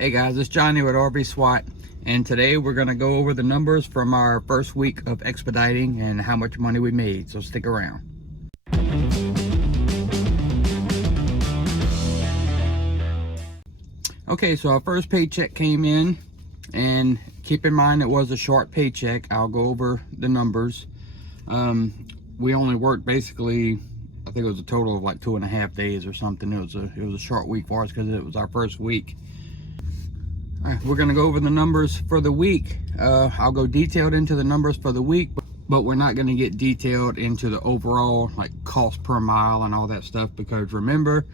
Hey guys, it's Johnny with RV SWAT, and today we're going to go over the numbers from our first week of expediting and how much money we made, so stick around. Okay, so our first paycheck came in, and keep in mind it was a short paycheck. I'll go over the numbers. We only worked basically, I think it was a total of like 2.5 days or something. It was a short week for us because it was our first week. All right, we're gonna go over the numbers for the week. I'll go detailed into the numbers for the week, but we're not gonna get detailed into the overall like cost per mile and all that stuff, because remember,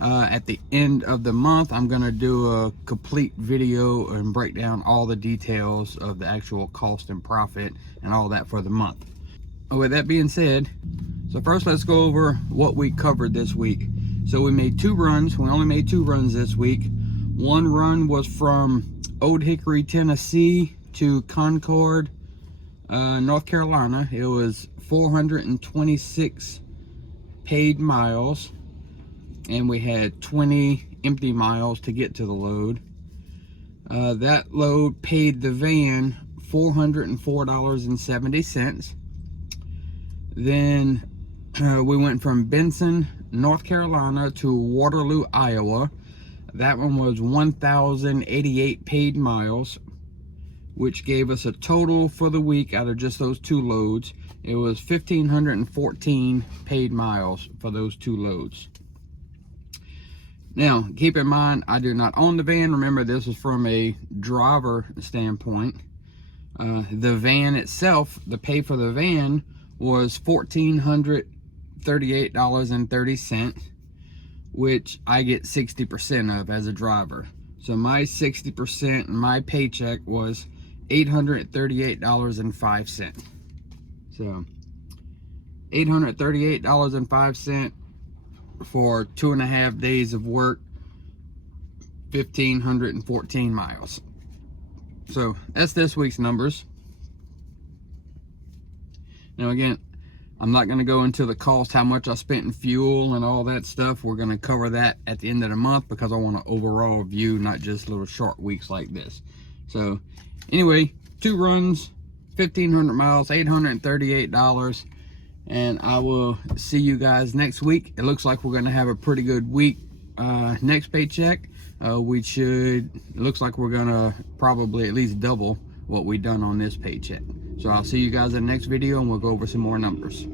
at the end of the month, I'm gonna do a complete video and break down all the details of the actual cost and profit and all that for the month. With that being said, so first let's go over what we covered this week. So we made 2 runs. We only made 2 runs this week. One run was from Old Hickory, Tennessee to Concord, North Carolina. It was 426 paid miles, and we had 20 empty miles to get to the load. That load paid the van $404.70. Then we went from Benson, North Carolina to Waterloo, Iowa. That one was 1,088 paid miles, which gave us a total for the week out of just those 2 loads. It was 1,514 paid miles for those 2 loads. Now, keep in mind, I do not own the van. Remember, this is from a driver standpoint. The van itself, the pay for the van was $1,438.30, which I get 60% of as a driver. So my 60% in my paycheck was $838.05. So $838.05 for 2.5 days of work, 1,514 miles. So that's this week's numbers. Now again, I'm not going to go into the cost, how much I spent in fuel and all that stuff. We're going to cover that at the end of the month, because I want an overall view, not just little short weeks like this. So anyway, 2 runs, 1,500 miles, $838, and I will see you guys next week. It looks like we're going to have a pretty good week. Next paycheck, it looks like we're going to probably at least double what we done on this paycheck. So I'll see you guys in the next video, and we'll go over some more numbers.